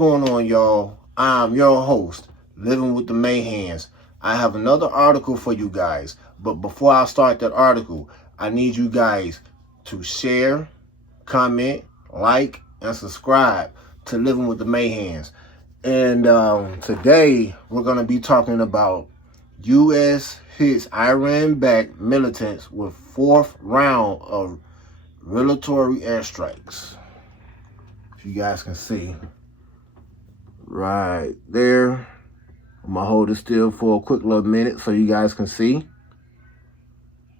going on, y'all? I'm your host, Livin With The Mahands. I have another article for you guys, but before I start that article, I need you guys to share, comment, like, and subscribe to Livin With The Mahands. And today, we're going to be talking about U.S. hits Iran-backed militants with fourth round of retaliatory airstrikes. If you guys can see right there, I'm gonna hold it still for a quick little minute so you guys can see.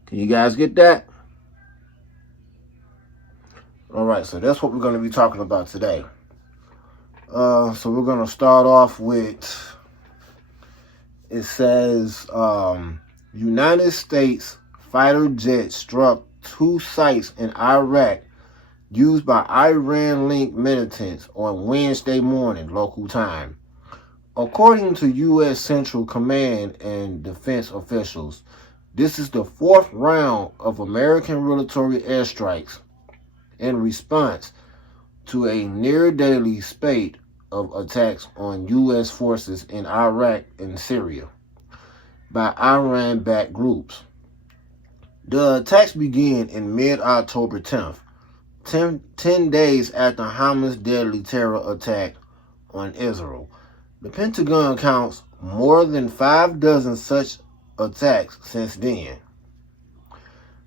Can you guys get that? All right, so that's what we're going to be talking about today. So we're going to start off with, it says, United States fighter jets struck two sites in Iraq used by Iran-linked militants on Wednesday morning, local time. According to U.S. Central Command and defense officials, this is the fourth round of American retaliatory airstrikes in response to a near-daily spate of attacks on U.S. forces in Iraq and Syria by Iran-backed groups. The attacks began in mid-October 10th, 10 days after Hamas' deadly terror attack on Israel. The Pentagon counts more than 6 such attacks since then.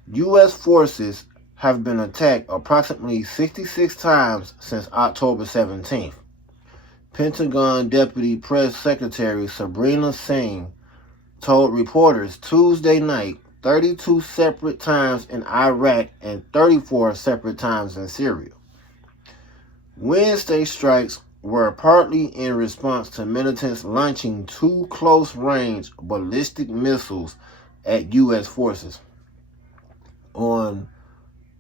U.S. forces have been attacked approximately 66 times since October 17th. Pentagon Deputy Press Secretary Sabrina Singh told reporters Tuesday night 32 separate times in Iraq and 34 separate times in Syria. Wednesday strikes were partly in response to militants launching two close-range ballistic missiles at U.S. forces on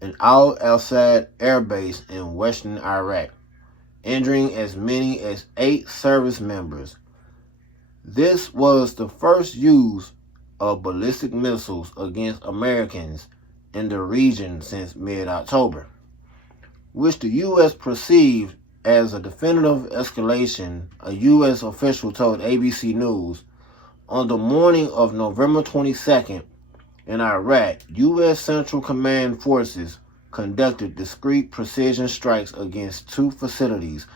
an Al-Assad air base in western Iraq, injuring as many as 8 service members. This was the first use of ballistic missiles against Americans in the region since mid-October, which the U.S. perceived as a definitive escalation, a U.S. official told ABC News. On the morning of November 22nd, in Iraq, U.S. Central Command forces conducted discrete precision strikes against 2 facilities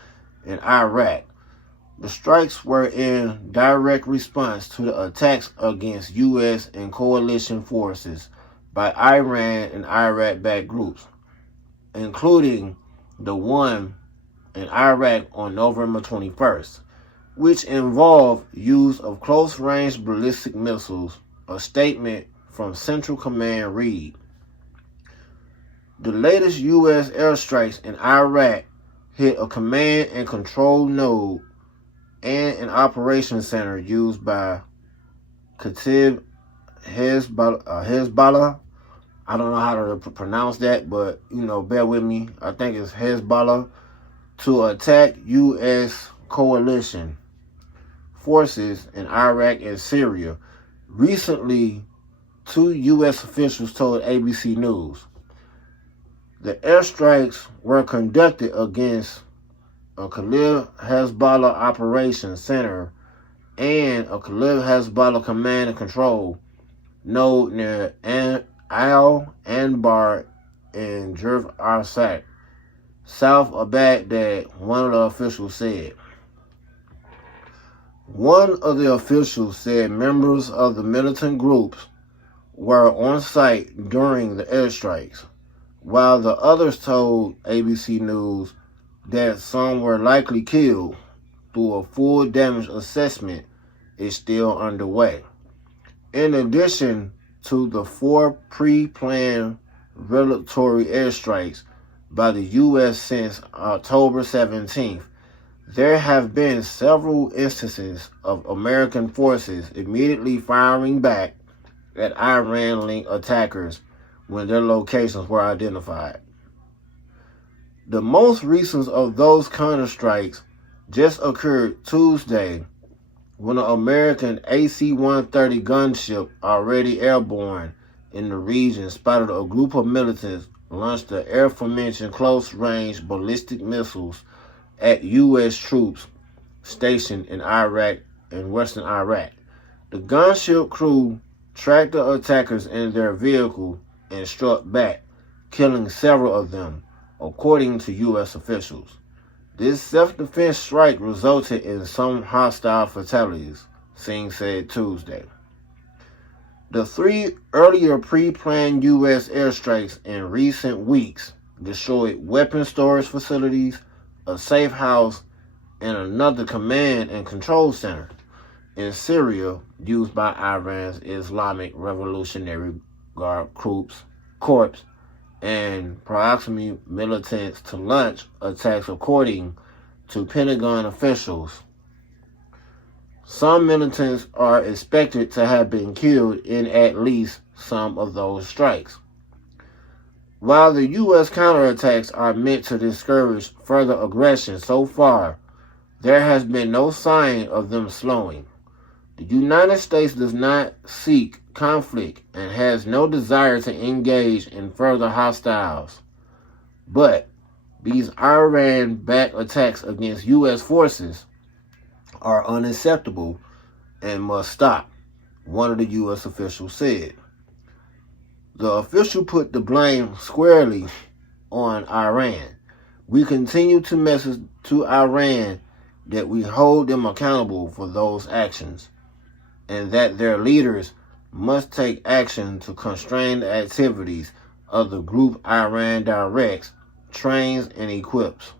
in Iraq. The strikes were in direct response to the attacks against U.S. and coalition forces by Iran and Iraq-backed groups, including the one in Iraq on November 21st, which involved use of close-range ballistic missiles, a statement from Central Command read. The latest U.S. airstrikes in Iraq hit a command and control node and an operations center used by Katib Hezbollah. I don't know how to pronounce that, but, bear with me. I think it's Hezbollah, to attack U.S. coalition forces in Iraq and Syria. Recently, 2 U.S. officials told ABC News the airstrikes were conducted against a Khalid Hezbollah operations center and a Khalid Hezbollah command and control node near Al-Anbar in Jerf Arsak, south of Baghdad, one of the officials said. One of the officials said members of the militant groups were on site during the airstrikes, while the others told ABC News that some were likely killed, though a full damage assessment is still underway. In addition to the 4 pre-planned retaliatory airstrikes by the U.S. since October 17th, there have been several instances of American forces immediately firing back at Iran-linked attackers when their locations were identified. The most recent of those counterstrikes just occurred Tuesday when an American AC-130 gunship already airborne in the region spotted a group of militants launch the aforementioned close-range ballistic missiles at U.S. troops stationed in Iraq and western Iraq. The gunship crew tracked the attackers in their vehicle and struck back, killing several of them, according to U.S. officials. This self-defense strike resulted in some hostile fatalities, Singh said Tuesday. The 3 earlier pre-planned U.S. airstrikes in recent weeks destroyed weapons storage facilities, a safe house, and another command and control center in Syria used by Iran's Islamic Revolutionary Guard Corps and proximity militants to launch attacks, according to Pentagon officials. Some militants are expected to have been killed in at least some of those strikes. While the U.S. counterattacks are meant to discourage further aggression, so far, there has been no sign of them slowing. The United States does not seek conflict and has no desire to engage in further hostiles. But these Iran-backed attacks against U.S. forces are unacceptable and must stop, one of the U.S. officials said. The official put the blame squarely on Iran. We continue to message to Iran that we hold them accountable for those actions, and that their leaders must take action to constrain the activities of the group Iran directs, trains, and equips.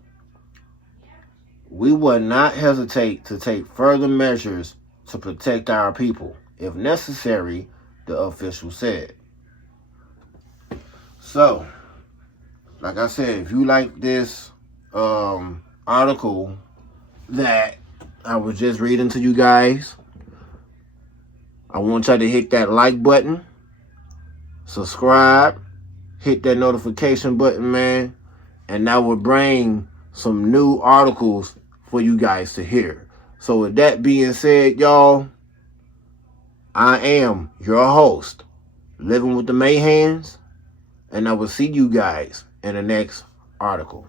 We will not hesitate to take further measures to protect our people, if necessary, the official said. So, like I said, if you like this article that I was just reading to you guys, I want y'all to hit that like button, subscribe, hit that notification button, man, and that will bring some new articles for you guys to hear. So with that being said, y'all, I am your host, Livin With The Mahands, and I will see you guys in the next article.